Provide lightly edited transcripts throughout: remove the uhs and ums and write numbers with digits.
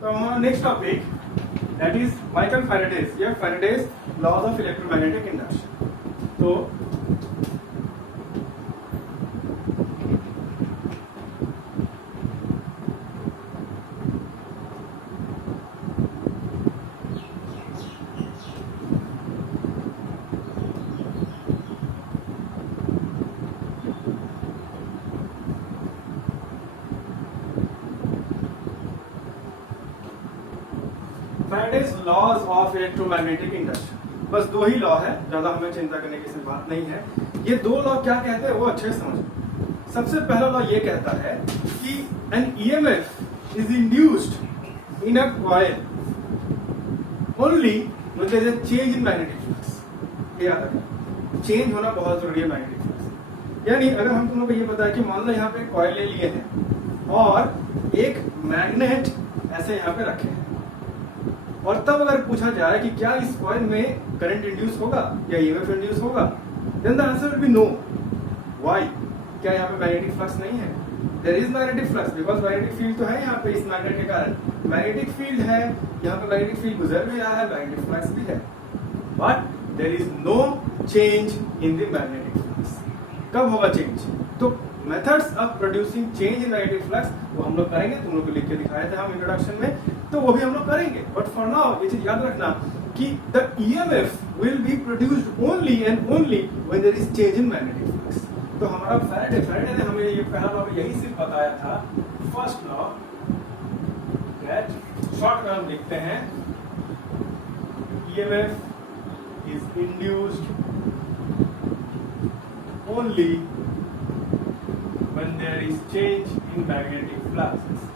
तो हमारा next topic that is Michael Faraday's या Faraday's laws of electromagnetic induction. तो Faraday's laws of electromagnetic induction, बस दो ही लॉ है, ज्यादा हमें चिंता करने की बात नहीं है। ये दो लॉ क्या कहते हैं वो अच्छे से समझो। सबसे पहला लॉ ये कहता है कि an EMF is induced in a coil only when there is a change in magnetic flux. याद रखना, चेंज होना बहुत जरूरी है मैग्नेटिक फ्लक्स। यानी अगर हम तुम लोग को ये पता है कि मान लो यहाँ पे कॉइल ले लिए हैं और एक मैग्नेट ऐसे यहाँ पे रखे हैं, और तब अगर पूछा जाए कि क्या इस कॉइल में करंट इंड्यूस होगा या ईएमएफ इंड्यूस होगा, then the answer will be no. Why? क्या यहाँ पे मैग्नेटिक फ्लक्स नहीं है? There is magnetic flux because magnetic field तो है यहाँ पे इस मैग्नेट के कारण। मैग्नेटिक फील्ड है, यहाँ पे मैग्नेटिक फील्ड गुजर भी रहा है, मैग्नेटिक फ्लक्स भी है, but there is no change in the magnetic flux. कब होगा चेंज? तो methods of producing change in magnetic flux वो हम लोग करेंगे, तुम लोग को लिख के दिखाए थे हम इंट्रोडक्शन में, तो वो भी हम लोग करेंगे। बट फॉर नाउ ये चीज याद रखना कि the EMF will be produced only and only when there is change in magnetic flux. तो हमारा फैराडे ने हमें ये पहला लॉ यही सिर्फ बताया था, फर्स्ट लॉ दैट शॉर्ट में हम लिखते हैं EMF is induced only when there is change in magnetic fluxes.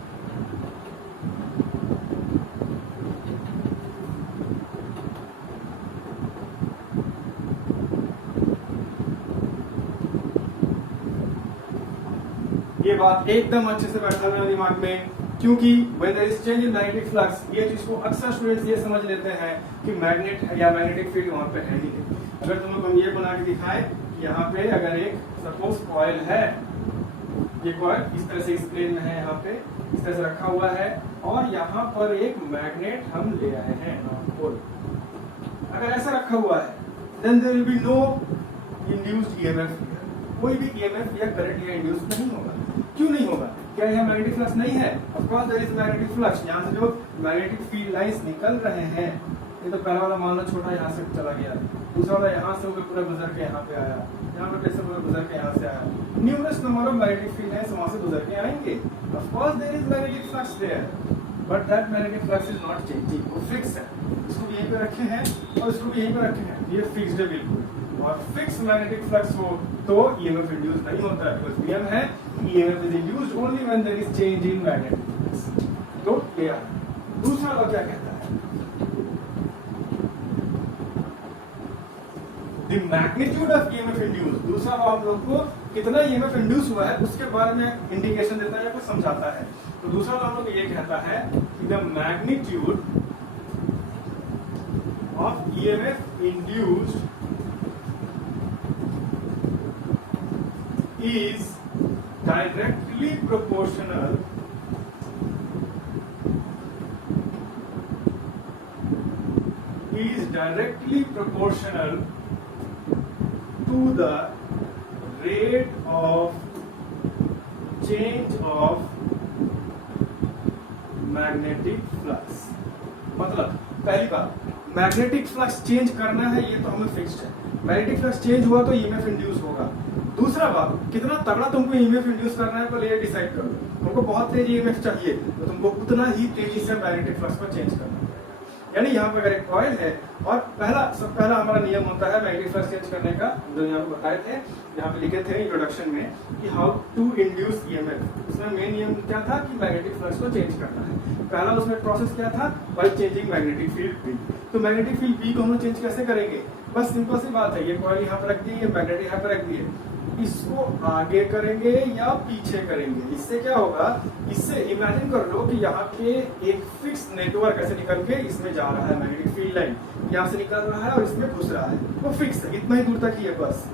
ये बात एकदम अच्छे से बैठा हुआ दिमाग में, क्योंकि when there is change in magnetic flux ये चीज को अक्सर स्टूडेंट्स ये समझ लेते हैं कि मैग्नेट या मैग्नेटिक फील्ड वहां पे है ही नहीं। अगर तुम लोग हम ये बना के दिखाएं कि यहाँ पे अगर एक सपोज कॉइल है, ये कॉइल इस तरह से इस प्लेन में है, यहाँ पे इस तरह से रखा हुआ है, और यहाँ पर एक मैग्नेट हम ले आए हैं नॉर्थ पोल। अगर ऐसा रखा हुआ है then there will be no induced EMF. कोई भी ईएमएफ या करंट या इंड्यूस नहीं होगा। क्यों नहीं होगा? क्या यहाँ मैग्नेटिक फ्लक्स नहीं है? Of course there is magnetic flux. यहाँ से जो मैग्नेटिक फील्ड लाइंस निकल रहे हैं, ये तो पहला वाला मान लो छोटा यहाँ से चला गया, दूसरा वाला यहाँ से होकर पूरा गुजर के यहाँ पे आया, यहाँ पे कैसे पूरा गुजर के यहाँ से आया। Numerous number of magnetic field है, वहां से गुजर के आएंगे। Of course there is magnetic flux there, but that magnetic flux is not changing, वो फिक्स है। इसको भी यहीं पे रखे हैं और इसको भी यहीं पे रखे हैं, ये फिक्स्ड है बिल्कुल। और फिक्स मैग्नेटिक फ्लक्स हो तो ईएमएफ इंड्यूस नहीं होता है, बिकॉज़ नियम है EMF is induced only when there is change in magnetic flux. तो क्लियर? दूसरा लॉ क्या कहता है? The magnitude of EMF induced, दूसरा लॉ हम लोग को कितना EMF इंड्यूस हुआ है उसके बारे में इंडिकेशन देता है या कुछ समझाता है। तो दूसरा लॉ हम लोग ये कहता है कि the magnitude of EMF induced is directly proportional to the rate of change of magnetic flux। मतलब पहली बात, मैग्नेटिक फ्लक्स चेंज करना है ये तो हमें फिक्स्ड है, मैग्नेटिक फ्लक्स चेंज हुआ तो ईएमएफ इंड्यूस होगा। दूसरा बात, कितना तगड़ा तुमको ईएमएफ इंड्यूस करना है पहले ये डिसाइड कर लो। तुमको बहुत तेज ईएमएफ चाहिए तो तुमको उतना ही तेजी से मैग्नेटिक फ्लक्स को चेंज करना है। यानी यहाँ पे अगर एक कॉइल है और पहला हमारा नियम होता है मैग्नेटिक फ्लक्स चेंज करने का, जो यहाँ पे बताए थे, यहाँ पे लिखे थे इंट्रोडक्शन में कि हाउ टू इंड्यूस ईएमएफ। उसमें मेन नियम क्या था कि मैग्नेटिक फ्लक्स को चेंज करना है। पहला उसमें प्रोसेस क्या था? By changing magnetic field B. तो मैग्नेटिक फील्ड बी को हम चेंज कैसे करेंगे? बस सिंपल सी बात है, ये कॉइल यहाँ पे रख दी, ये मैग्नेट यहाँ पे रख दिए, इसको आगे करेंगे या पीछे करेंगे। इससे क्या होगा? इससे इमेजिन कर लो कि यहाँ पे एक फिक्स नेटवर्क ऐसे निकल के इसमें जा रहा है, मैग्नेटिक फील्ड लाइन यहाँ से निकल रहा है और इसमें घुस रहा है, वो फिक्स है, इतना ही दूर तक ही है बस।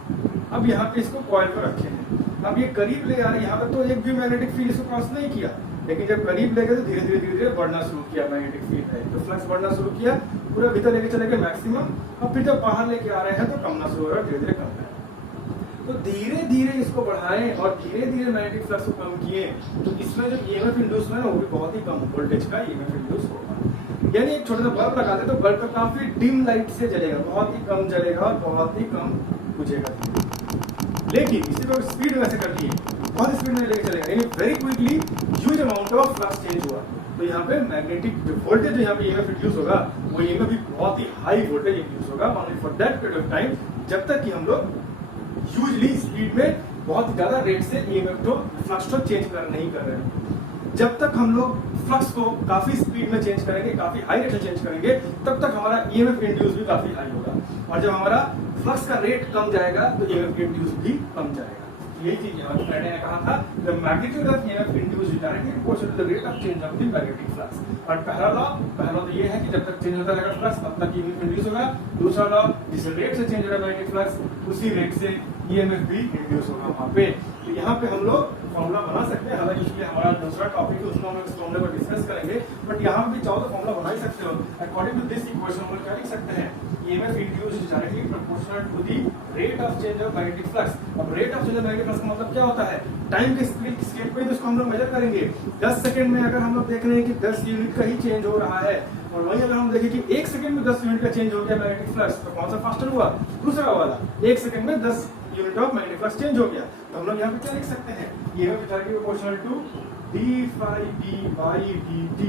अब यहाँ पे इसको कॉइल पर रखे हैं, अब ये करीब ले आ रहे हैं, यहाँ पे तो एक भी मैग्नेटिक फील्ड इसको क्रॉस नहीं किया, लेकिन जब करीब ले गए तो धीरे धीरे बढ़ना शुरू किया मैग्नेटिक फील्ड है, तो फ्लक्स बढ़ना शुरू किया, पूरा भीतर लेके चले गए मैक्सिमम, और फिर जब बाहर लेके आ रहे हैं तो कमना शुरू हो रहा है, धीरे धीरे कम है। तो धीरे धीरे इसको बढ़ाएं और धीरे धीरे मैग्नेटिक फ्लक्स को कम किए, तो इसमें जो ईएमएफ इंड्यूस है ना वो भी बहुत ही कम वोल्टेज का ईएमएफ इंड्यूस होगा। यानी एक छोटा सा बल्ब लगाते तो बल्ब का काफी डिम लाइट से जलेगा, बहुत ही कम जलेगा और बहुत ही कम बुझेगा। लेकिन इसी को स्पीड वैसे कर दिए, बहुत स्पीड में लेके चलेगा, यानी very quickly huge amount of flux change हुआ, तो यहाँ पे मैग्नेटिक जो वोल्टेज जो यहाँ पे ईएमएफ इंड्यूस होगा वो ईएमएफ भी बहुत ही हाई वोल्टेज इंड्यूस होगा only for that period of time, जब तक कि हम लोग ह्यूजली स्पीड में बहुत ज्यादा रेट से ईएमएफ को फ्लक्स को चेंज नहीं कर रहे हैं। जब तक हम लोग फ्लक्स को काफी स्पीड में चेंज करेंगे, काफी हाई रेट से चेंज करेंगे, तब तक हमारा ईएमएफ इंड्यूस भी काफी हाई होगा, और जब हमारा फ्लक्स का रेट कम जाएगा तो ईएमएफ इंड्यूस भी कम जाएगा। यही चीज फ्राइडे ने कहा था, the magnitude of EMF induced is directly proportional to the rate of change of the magnetic flux. और पहला लॉ तो ये है कि जब तक चेंज होता रहेगा फ्लक्स तब तक ईएमएफ इंड्यूस होगा। दूसरा लॉ, जिस रेट से चेंज हो रहा है मैग्नेटिक फ्लक्स उसी रेट से ईएमएफ भी इंड्यूस होगा वहां पे। तो यहाँ पे हम लोग फॉर्मूला बना सकते हैं, हालांकि इसलिए हमारा दूसरा टॉपिक है उसमें हम लोग इस फॉर्मूले को डिस्कस करेंगे, बट यहाँ पे भी चाहो तो फॉर्मूला बना ही सकते हो। अकॉर्डिंग टू दिस इक्वेशन हम लोग क्या लिख सकते हैं, EMF induced is directly proportional to the rate of change of magnetic flux. अब rate of change of magnetic flux का मतलब क्या होता है, टाइम के स्केल पे इसको हम लोग मेजर करेंगे। 10 सेकंड में अगर हम लोग देख रहे हैं कि 10 यूनिट का ही चेंज हो रहा है, और वहीं अगर हम देखें कि 1 सेकंड में 10 यूनिट का चेंज हो गया मैग्नेटिक फ्लक्स, तो कौन सा फास्टर हुआ, दूसरा वाला। 1 सेकंड में 10 unit of magnetic flux change हो गया, तो हम लोग यहाँ पे क्या लिख सकते हैं, EMF is directly proportional to d∅dt।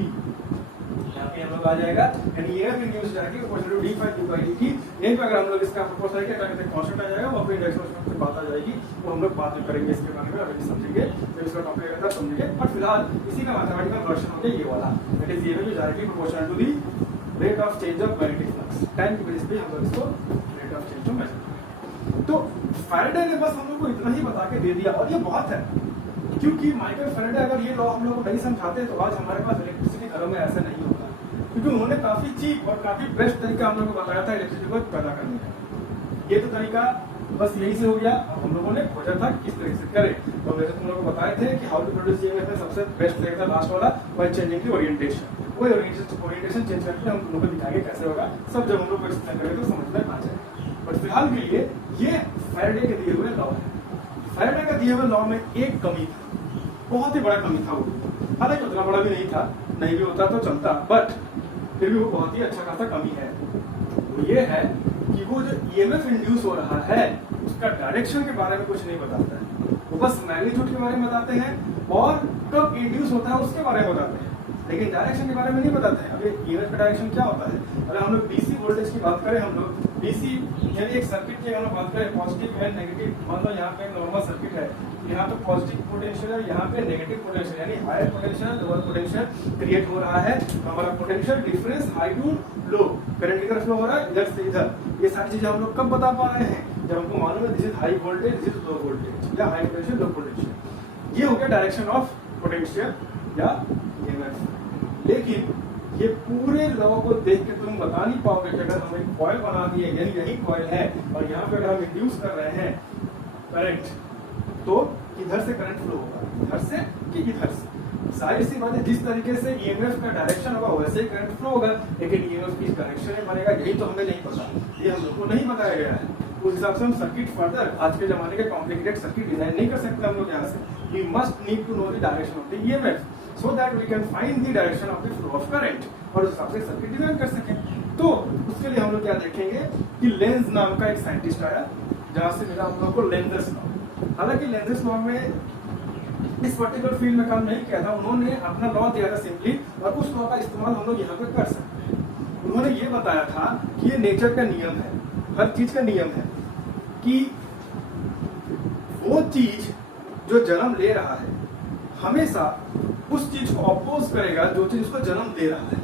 यहाँ पे हम लोग आ जाएगा, यानी EMF induced directly proportional to d∅dt। यहीं पे अगर हम लोग इसका प्रोपोर्शनल क्या करेंगे, कांस्टेंट आ जाएगा, और फिर इंडक्शन में बात आ जाएगी, वो हम लोग बात में करेंगे इसके बारे में, अभी समझेंगे जब इसका टॉपिक आएगा तब समझेंगे। बट फिलहाल इसी का मैथमेटिकल वर्जन हो गया ये वाला, that is EMF is directly proportional to the rate of change of magnetic flux. Time की बेसिस पे हम लोग इसको रेट ऑफ चेंज को मेजर। तो फैराडे ने बस हम लोग को इतना ही बता के दे दिया, और ये बहुत है, क्योंकि माइकल फैराडे अगर ये लॉ हम लोग को नहीं समझाते तो आज हमारे पास इलेक्ट्रिसिटी घरों में ऐसा नहीं होता, क्योंकि उन्होंने काफी चीप और काफी बेस्ट तरीका हम लोग को बताया था इलेक्ट्रिसिटी को पैदा करने का। ये तो तरीका बस यही से हो गया, अब हम लोगों ने खोजा था किस तरह से करें। तो वैसे तुम लोगों को बताए थे कि हाउ टू प्रोड्यूस ईएमएफ में सबसे बेस्ट तरीका लास्ट वाला, बाय चेंजिंग द ओरिएंटेशन। वो ओरिएंटेशन चेंज करके हम तुम लोगों को दिखाएंगे कैसे होगा, सब जब हम लोग को एक्सप्लेन करेंगे तो समझ में आ जाएगा। बट फिलहाल के लिए ये फैराडे के दिए हुए लॉ है। फैराडे का दिए हुए लॉ में एक कमी था, बहुत ही बड़ा कमी था वो, हालांकि उतना बड़ा भी नहीं था, नहीं भी होता तो चलता, बट फिर भी वो बहुत ही अच्छा खासा कमी है। वो ये है कि वो जो ईएमएफ इंड्यूस हो रहा है उसका डायरेक्शन के बारे में कुछ नहीं बताता है, वो बस मैग्नीट्यूड के बारे में बताते हैं और कब इंड्यूस होता है उसके बारे में बताते हैं, लेकिन डायरेक्शन के बारे में नहीं बताते हैं। अभी ईएमएफ का डायरेक्शन क्या होता है, अगर हम लोग डीसी वोल्टेज की बात करें, हम लोग डीसी यानी एक सर्किट की अगर हम बात करें पॉजिटिव एंड नेगेटिव, मान लो यहाँ पे नॉर्मल सर्किट है, यहाँ पे पॉजिटिव पोटेंशियल है, यहाँ पे नेगेटिव पोटेंशियल, यानी higher potential lower potential create हो रहा है, तो हमारा potential difference high to low, current इधर फ्लो हो रहा है इधर से इधर। ये सारी चीजें हम लोग कब बता पा रहे हैं, जब हमको मालूम है this is high voltage, this is low voltage, या हाई पोटेंशियल लो पोटेंशियल। ये हो गया डायरेक्शन ऑफ पोटेंशियल या ईएमएफ। लेकिन ये पूरे लॉ को देख के तुम बता नहीं पाओगे कि अगर हम एक कॉइल बना दिए, यानी यही कॉइल है और यहाँ पे अगर हम इंड्यूस कर रहे हैं करंट, तो इधर से करंट फ्लो होगा, इधर से कि इधर से। जाहिर सी बात है, जिस तरीके से ईएमएफ का डायरेक्शन होगा वैसे ही करंट फ्लो होगा, लेकिन ईएमएफ किस डायरेक्शन में बनेगा यही तो हमें नहीं पता, ये हम लोग को नहीं बताया गया है। उस हिसाब से हम सर्किट फर्दर आज के जमाने के कॉम्प्लिकेटेड सर्किट डिजाइन नहीं कर सकते हम लोग यहाँ से। We must need to know the direction of the EMF so that we can find the direction of the flow of current, और उस हिसाब से सर्किट डिजाइन कर सकें। तो उसके लिए हम लोग क्या देखेंगे कि लेंज नाम का एक साइंटिस्ट आया, जहां से मिला हम लोग को लेंजर्स लॉ। हालांकि लेंजर्स लॉ में इस पर्टिकुलर फील्ड में काम नहीं किया था, उन्होंने अपना लॉ दिया था सिंपली, और उस लॉ का इस्तेमाल हम लोग यहाँ पे कर सकते हैं। उन्होंने ये बताया था कि ये नेचर का नियम है, हर चीज का नियम है कि वो चीज जो जन्म ले रहा है हमेशा उस चीज को अपोज करेगा जो चीज उसको जन्म दे रहा है।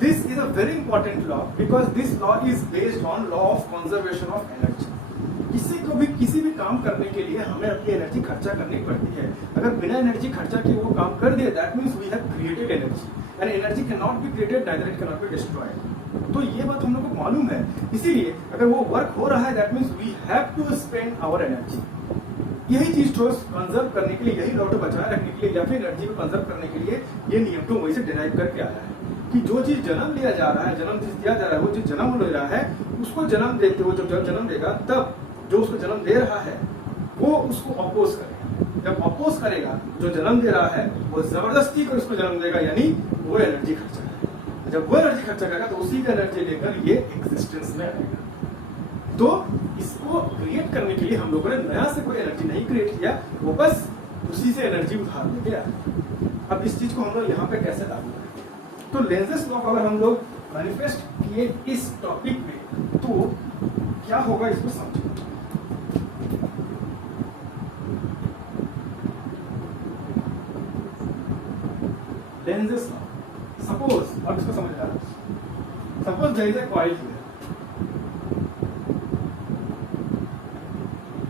This is a very important law because this law is based on law of conservation of energy. किसी को भी किसी भी काम करने के लिए हमें अपनी एनर्जी खर्चा करनी पड़ती है। अगर बिना एनर्जी खर्चा किए वो काम कर दिए, that means we have created energy, and energy can not be created, neither it can not be destroyed. तो ये बात हम लोग को मालूम है, इसीलिए अगर वो वर्क हो रहा है that means we have to spend our energy. यही चीज को कंजर्व करने के लिए, यही लॉ को बचाए रखने के लिए या फिर एनर्जी को कंजर्व करने के लिए ये नियम तो वही से डिराइव करके आया है कि जो चीज जन्म लिया जा रहा है, जन्म जिस दिया जा रहा है, वो चीज जन्म ले रहा है, उसको जन्म देते हुए जब जन्म देगा तब जो उसको जन्म दे रहा है वो उसको अपोज करेगा। जब अपोज करेगा, जो जन्म दे रहा है वो जबरदस्ती कर उसको जन्म देगा, यानी वो एनर्जी खर्चा करेगा। जब वो एनर्जी खर्चा करेगा तो उसी का एनर्जी लेकर ये एग्जिस्टेंस में आएगा। तो इसको क्रिएट करने के लिए हम लोगों ने नया से कोई एनर्जी नहीं क्रिएट किया, वो बस उसी से एनर्जी उधार लेके आया। अब इस चीज को हम लोग यहाँ पे कैसे लागू करें? तो लेंजेस लॉ अगर हम लोग मैनिफेस्ट किए इस टॉपिक पे तो क्या होगा इसको समझो। लेंजेस लॉ, सपोज, अब इसको समझना, suppose there is a coil here.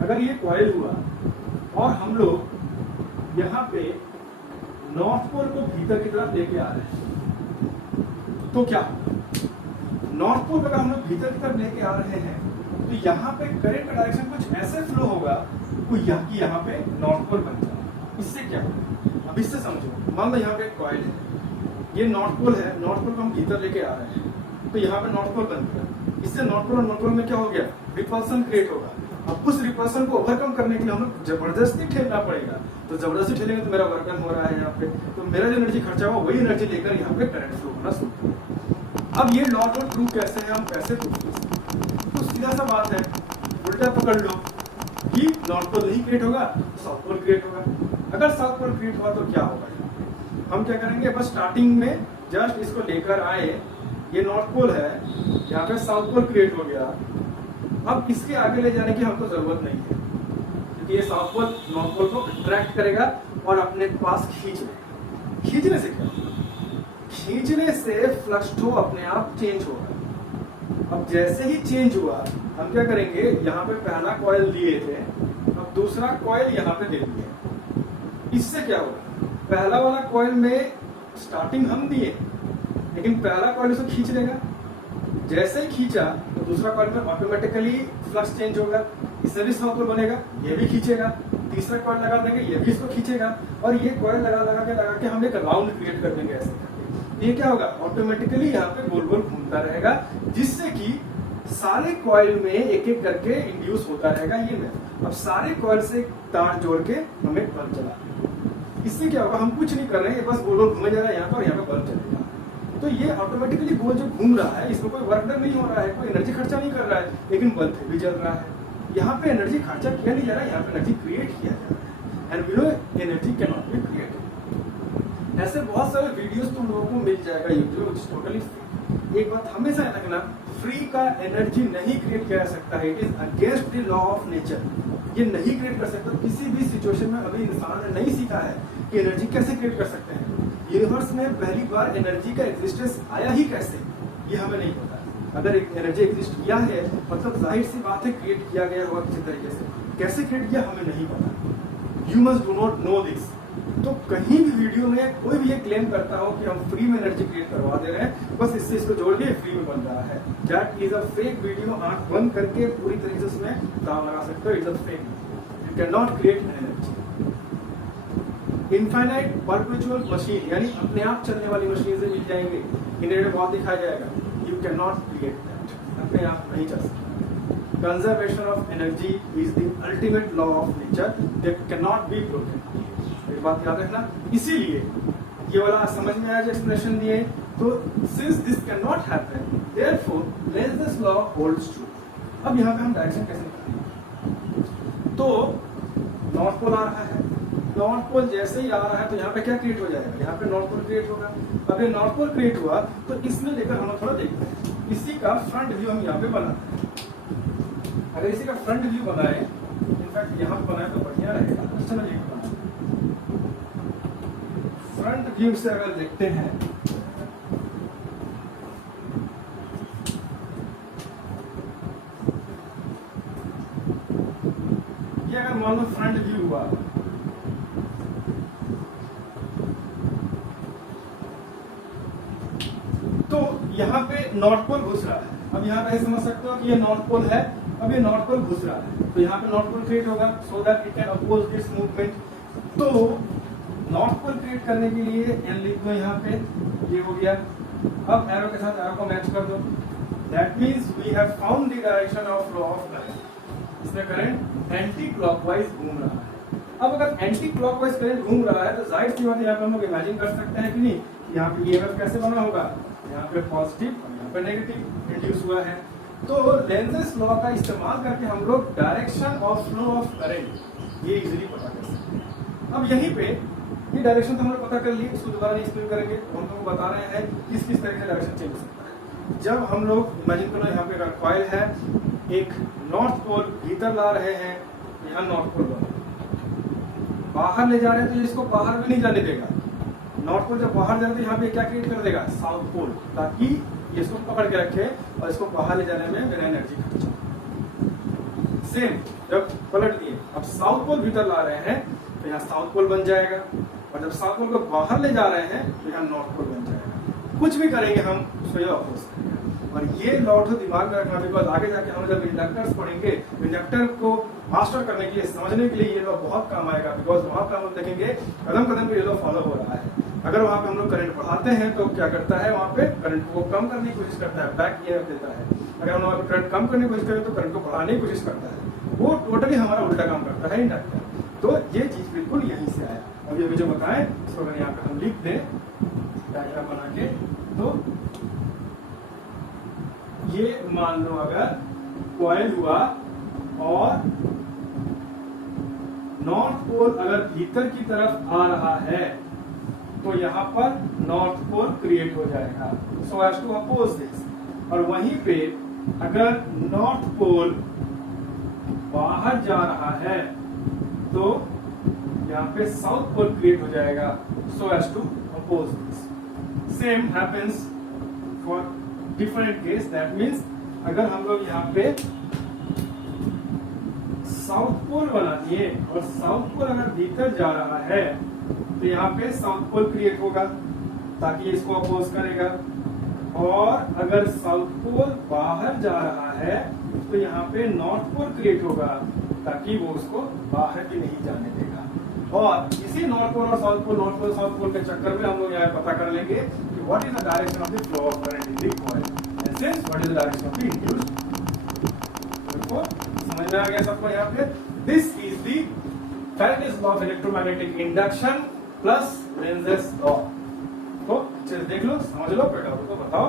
अगर ये कॉइल हुआ और हम लोग यहाँ पे नॉर्थ पोल को भीतर की तरफ लेके आ रहे हैं तो क्या होगा? नॉर्थ पोल अगर हम लोग भीतर की तरफ लेके आ रहे हैं तो यहाँ पे करंट का डायरेक्शन कुछ ऐसे फ्लो होगा कि यहाँ पे नॉर्थ पोल बन जाएगा। इससे क्या होगा? अब इससे समझो, मान लो यहाँ पे एक कॉइल है, ये नॉर्थ पोल है, नॉर्थ पोल को हम भीतर लेके आ रहे हैं तो यहाँ पे नॉर्थ पोल बन गया। इससे नॉर्थ पोल और नॉर्थ पोल में क्या हो गया? रिपल्सन क्रिएट होगा। अब उस रिपल्सन को ओवरकम करने के लिए हमें जबरदस्ती ठेलना पड़ेगा। तो जबरदस्ती ठेलेंगे तो मेरा वर्क हो रहा है यहाँ पे, तो मेरा जो एनर्जी खर्चा हुआ वही एनर्जी लेकर यहाँ पे करंट फ्लो होना शुरू होगा। अब ये लॉ को प्रूव कैसे है, हम कैसे प्रूव कर सकते हैं? तो सीधा सा बात है, उल्टा पकड़ लो कि नॉर्थ पोल नहीं क्रिएट होगा, साउथ पोल क्रिएट होगा। अगर साउथ पोल क्रिएट हुआ तो क्या होगा? हम क्या करेंगे, बस स्टार्टिंग में जस्ट इसको लेकर आए, ये नॉर्थ पोल है, यहाँ पे साउथ पोल क्रिएट हो गया। अब इसके आगे ले जाने की हमको जरूरत नहीं है क्योंकि ये साउथ पोल नॉर्थ पोल को अट्रैक्ट करेगा और अपने पास खींच लेगा। खींचने से क्या? खींचने से फ्लक्स फ्लो अपने आप चेंज होगा। अब जैसे ही चेंज हुआ, हम क्या करेंगे, यहाँ पे पहला कॉइल दिए थे, अब दूसरा कॉइल यहाँ पे दे दिए। इससे क्या होगा? पहला वाला कॉइल में स्टार्टिंग हम दिए, लेकिन पहला कॉइल उसे खींच लेगा। जैसे ही खींचा तो दूसरा कॉइल में ऑटोमेटिकली फ्लक्स चेंज होगा, इससे भी साउथ पोल बनेगा, ये भी खींचेगा। तीसरा कॉइल लगा देंगे, ये भी इसको खींचेगा, और ये कॉइल लगा के हम एक राउंड क्रिएट कर देंगे ऐसे करके। ये क्या होगा? ऑटोमेटिकली यहाँ पे गोल गोल घूमता रहेगा, जिससे कि सारे कॉइल में एक एक करके इंड्यूस होता रहेगा ये में। अब सारे कॉइल से तार जोड़ के हमें बल्ब चला। इससे क्या होगा? हम कुछ नहीं कर रहे हैं, बस गोल गोल घूमे जा रहा है यहाँ पर, यहाँ पे बल्ब चलेगा। तो ये ऑटोमेटिकली गोल जो घूम रहा है, इसमें कोई वर्क डन नहीं हो रहा है, कोई एनर्जी खर्चा नहीं कर रहा है, लेकिन बल्ब भी जल रहा है। यहाँ पे एनर्जी खर्चा किया नहीं जा रहा है, यहाँ पे एनर्जी क्रिएट किया जा रहा है। And we know energy can not be created. ऐसे बहुत सारे वीडियोस तुम लोगों को मिल जाएगा यूट्यूब, टोटली फ्री। एक बात हमेशा याद रखना, फ्री का एनर्जी नहीं क्रिएट किया जा सकता है। It is against the law of nature. ये नहीं क्रिएट कर सकते। किसी भी सिचुएशन में अभी इंसान ने नहीं सीखा है कि एनर्जी कैसे क्रिएट कर सकते हैं। यूनिवर्स में पहली बार एनर्जी का एग्जिस्टेंस आया ही कैसे, ये हमें नहीं पता। अगर एक एनर्जी एग्जिस्ट किया है, मतलब जाहिर सी बात है क्रिएट किया गया होगा किसी तरीके से। कैसे क्रिएट किया हमें नहीं पता। Humans do not know this. तो कहीं भी वीडियो में कोई भी ये क्लेम करता हो कि हम फ्री में एनर्जी क्रिएट करवा दे रहे हैं, बस इससे इसको जोड़ के फ्री में बन रहा है, that is a fake video. आंख बंद करके पूरी तरीके से उसमें दाव लगा सकते हो, it's a fake. You can not create energy. Infinite perpetual machine, यानी अपने आप चलने वाली मशीन से मिल जाएंगे, इन्हें बहुत दिखाया जाएगा। You can not create that, अपने आप नहीं चल सकता। Conservation of energy is the ultimate law of nature that can not be broken. एक बात याद रखना। इसीलिए ये वाला समझ में आया जो एक्सप्लेनेशन दिए, तो since this can not happen, therefore Lenz's law holds true. अब यहाँ पे हम डायरेक्शन कैसे निकालेंगे? तो नॉर्थ पोल आ रहा है, नॉर्थ पोल जैसे ही आ रहा है तो यहाँ पे क्या क्रिएट हो जाएगा? यहाँ पे नॉर्थ पोल क्रिएट होगा। अब ये नॉर्थ पोल क्रिएट हुआ तो इसमें लेकर हम थोड़ा देखते हैं। इसी का फ्रंट व्यू हम यहाँ पे बनाते हैं। अगर इसी का फ्रंट व्यू बनाए, इनफैक्ट यहाँ पे बनाए तो बढ़िया रहेगा। अच्छा मैं लेकर बनाए फ्रंट व्यू से अगर देखते हैं, ये अगर मान लो फ्रंट व्यू हुआ, तो यहाँ पे नॉर्थ पोल घुस रहा है। अब यहाँ पे समझ सकते हो कि ये नॉर्थ पोल है, अब ये नॉर्थ पोल घुस रहा है तो यहाँ पे नॉर्थ पोल क्रिएट होगा so that it can oppose this movement. तो नॉर्थ पोल क्रिएट करने के लिए एन लिख दो यहाँ पे, ये हो गया। अब एरो के साथ एरो को मैच कर दो, that means we have found the direction of flow of current. इसमें करंट एंटी क्लॉकवाइज घूम रहा है। अब अगर एंटी क्लॉकवाइज करंट घूम रहा है तो जाहिर सी बात है यहाँ पे हम लोग इमेजिन कर सकते हैं कि नहीं, यहाँ पे ईएमएफ कैसे बना होगा, यहाँ पे पॉजिटिव और यहाँ पे नेगेटिव इंड्यूस हुआ है। तो लेंज़ेस लॉ का इस्तेमाल करके हम लोग direction of flow of current ये इजीली पता कर सकते हैं। अब यहीं पे ये डायरेक्शन तो हमने पता कर ली, इसको दोबारा नहीं एक्सप्लेन करेंगे। हम तुमको बता रहे हैं किस किस तरह से डायरेक्शन चेंज हो सकता है। जब हम लोग इमेजिन करो यहाँ पे अगर कॉइल है, एक नॉर्थ पोल भीतर ला रहे हैं, यहाँ नॉर्थ पोल बाहर ले जा रहे हैं तो इसको बाहर भी नहीं जाने देगा। नॉर्थ पोल जब बाहर जाए तो यहाँ पे क्या क्रिएट कर देगा, साउथ पोल, ताकि ये इसको पकड़ के रखे और इसको बाहर ले जाने में बिना एनर्जी खर्च। सेम जब पलट दिए, अब साउथ पोल भीतर ला रहे हैं तो यहाँ साउथ पोल बन जाएगा, और जब साउथ पोल को बाहर ले जा रहे हैं तो यहाँ नॉर्थ पोल बन जाएगा। कुछ भी करेंगे हम उसको ये अपोज करेंगे। और ये लॉ तो दिमाग में रखना, बिकॉज आगे जाके हम जब इंडक्टर्स पढ़ेंगे, इंडक्टर को मास्टर करने के लिए, समझने के लिए ये लॉ बहुत काम आएगा। बिकॉज वहां पर हम लोग देखेंगे कदम कदम पे ये लॉ फॉलो हो रहा है। अगर वहां पे हम लोग करंट बढ़ाते हैं तो क्या करता है, वहां पे करंट को कम करने की कोशिश करता है, बैक ईएमएफ देता है। अगर हम वहां पे करंट कम करने की कोशिश करें तो करंट को बढ़ाने की कोशिश करता है। वो टोटली हमारा उल्टा काम करता है इंडक्टर। तो ये चीज बिल्कुल यहीं से आया। अब ये जो बताएं इसको अगर यहाँ पे हम लिख दें डायग्राम बना के, तो ये मान लो अगर कॉइल हुआ और नॉर्थ पोल अगर भीतर की तरफ आ रहा है तो यहाँ पर नॉर्थ पोल क्रिएट हो जाएगा, so as to oppose this. और वहीं पे अगर नॉर्थ पोल बाहर जा रहा है तो यहाँ पे साउथ पोल क्रिएट हो जाएगा, so as to oppose this. Same happens for different case. That means अगर हम लोग यहाँ पे साउथ पोल बना दिए और साउथ पोल अगर भीतर जा रहा है तो यहाँ पे साउथ पोल क्रिएट होगा ताकि इसको अपोज करेगा, और अगर साउथ पोल बाहर जा रहा है तो यहाँ पे नॉर्थ पोल क्रिएट होगा ताकि वो उसको बाहर भी नहीं जाने देगा। और इसी नॉर्थ पोल और south pole, north pole south pole के चक्कर में हम लोग यहाँ पता कर लेंगे कि what is the direction of the flow of current in the coil and since what is the direction of the induced. देखो समझ में आ गया सबको यहाँ पे। This is the Faraday's law of electromagnetic induction plus Lenz's law. तो देख लो, समझ लो, फिर को बताओ।